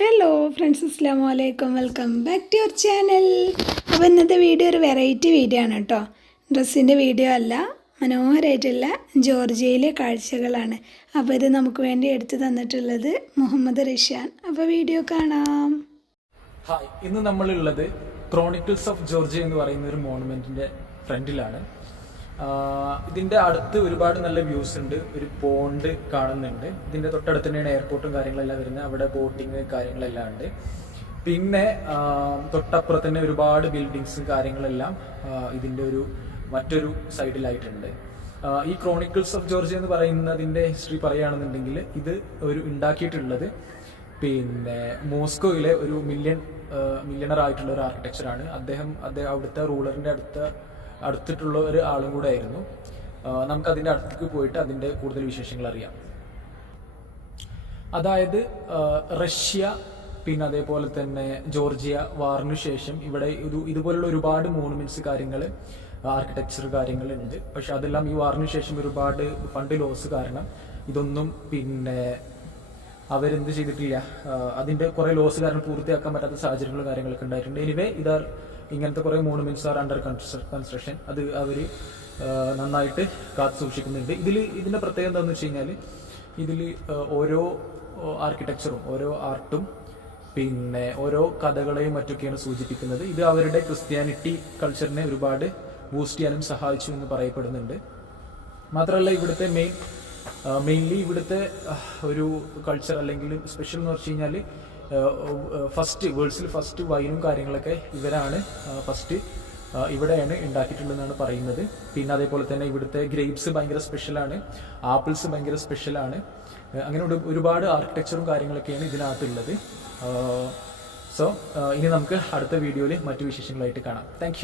Hello friends, അസ്സലാമു അലൈക്കും. Welcome back to your channel. അപ്പോൾ ഇന്നത്തെ വീഡിയോ ഒരു വെറൈറ്റി വീഡിയോ ആണ് കേട്ടോ. ഡ്രസ്സിൻ്റെ വീഡിയോ അല്ല, മനോഹരമായിട്ടുള്ള ജോർജിയയിലെ കാഴ്ചകളാണ്. അപ്പോൾ ഇത് നമുക്ക് വേണ്ടി എടുത്തു തന്നിട്ടുള്ളത് മുഹമ്മദ് റിഷാൻ. അപ്പോൾ വീഡിയോ കാണാം. ഹായ്, ഇന്ന് നമ്മളുള്ളത് ക്രോണിക്കിൾസ് ഓഫ് ജോർജിയ എന്ന് പറയുന്ന ഒരു മോണുമെന്റിന്റെ ഫ്രണ്ടിലാണ്. ഇതിന്റെ അടുത്ത് ഒരുപാട് നല്ല വ്യൂസ് ഉണ്ട്. ഒരു പോണ്ട് കാണുന്നുണ്ട്. ഇതിന്റെ തൊട്ടടുത്ത് തന്നെയാണ് എയർപോർട്ടും കാര്യങ്ങളെല്ലാം വരുന്നത്. അവിടെ ബോട്ടിങ് കാര്യങ്ങളെല്ലാം ഉണ്ട്. പിന്നെ തൊട്ടപ്പുറത്ത് തന്നെ ഒരുപാട് ബിൽഡിങ്സും കാര്യങ്ങളെല്ലാം ഇതിന്റെ മറ്റൊരു സൈഡിലായിട്ടുണ്ട്. ഈ ക്രോണിക്കിൾസ് ഓഫ് ജോർജിയ എന്ന് പറയുന്നതിന്റെ ഹിസ്റ്ററി പറയുകയാണെന്നുണ്ടെങ്കിൽ ഇത് ഉണ്ടാക്കിയിട്ടുള്ളത് പിന്നെ മോസ്കോയിലെ ഒരു മില്യണർ ആയിട്ടുള്ള ഒരു ആർക്കിടെക്ചറാണ്. അദ്ദേഹം അവിടുത്തെ റൂളറിന്റെ അടുത്തിട്ടുള്ള ഒരു ആളും കൂടെ ആയിരുന്നു. നമുക്ക് അതിന്റെ അടുത്തേക്ക് പോയിട്ട് അതിന്റെ കൂടുതൽ വിശേഷങ്ങൾ അറിയാം. അതായത് റഷ്യ പിന്നെ അതേപോലെ തന്നെ ജോർജിയ വാറിനു ശേഷം ഇവിടെ ഇതുപോലുള്ള ഒരുപാട് മോണുമെന്റ്സ് കാര്യങ്ങൾ ആർക്കിടെക്ചർ കാര്യങ്ങളുണ്ട്. പക്ഷെ അതെല്ലാം ഈ വാറിനു ശേഷം ഒരുപാട് ഫണ്ട് ലോസ് കാരണം ഇതൊന്നും പിന്നെ അവരെന്ത് ചെയ്തിട്ടില്ല. അതിന്റെ കുറെ ലോസ് കാരണം പൂർത്തിയാക്കാൻ പറ്റാത്ത സാഹചര്യങ്ങളും കാര്യങ്ങളൊക്കെ ഉണ്ടായിട്ടുണ്ട്. എനിവേ ഇങ്ങനത്തെ കുറെ മോണുമെന്റ്സ് ആർ അണ്ടർ കൺസ്ട്രക്ഷൻ. അത് അവര് നന്നായിട്ട് കാത്തു സൂക്ഷിക്കുന്നുണ്ട്. ഇതിന്റെ പ്രത്യേകത എന്താണെന്ന് വെച്ച് കഴിഞ്ഞാൽ ഇതിൽ ഓരോ ആർക്കിടെക്ചറും ഓരോ ആർട്ടും പിന്നെ ഓരോ കഥകളെയും മറ്റൊക്കെയാണ് സൂചിപ്പിക്കുന്നത്. ഇത് അവരുടെ ക്രിസ്ത്യാനിറ്റി കൾച്ചറിനെ ഒരുപാട് ബൂസ്റ്റ് ചെയ്യാനും സഹായിച്ചു എന്ന് പറയപ്പെടുന്നുണ്ട്. മാത്രമല്ല ഇവിടുത്തെ മെയിൻലി ഇവിടുത്തെ ഒരു കൾച്ചർ അല്ലെങ്കിൽ സ്പെഷ്യൽ എന്ന് വെച്ച് കഴിഞ്ഞാൽ വേൾഡ്സിൽ ഫസ്റ്റ് വൈനും കാര്യങ്ങളൊക്കെ ഇവരാണ് ഫസ്റ്റ് ഇവിടെയാണ് ഉണ്ടാക്കിയിട്ടുള്ളതെന്നാണ് പറയുന്നത്. പിന്നെ അതേപോലെ തന്നെ ഇവിടുത്തെ ഗ്രേപ്സ് ഭയങ്കര സ്പെഷ്യലാണ്, ആപ്പിൾസ് ഭയങ്കര സ്പെഷ്യലാണ്. അങ്ങനെ ഒരുപാട് ആർക്കിടെക്ചറും കാര്യങ്ങളൊക്കെയാണ് ഇതിനകത്തുള്ളത്. സോ ഇനി നമുക്ക് അടുത്ത വീഡിയോയിൽ മറ്റു വിശേഷങ്ങളായിട്ട് കാണാം. താങ്ക്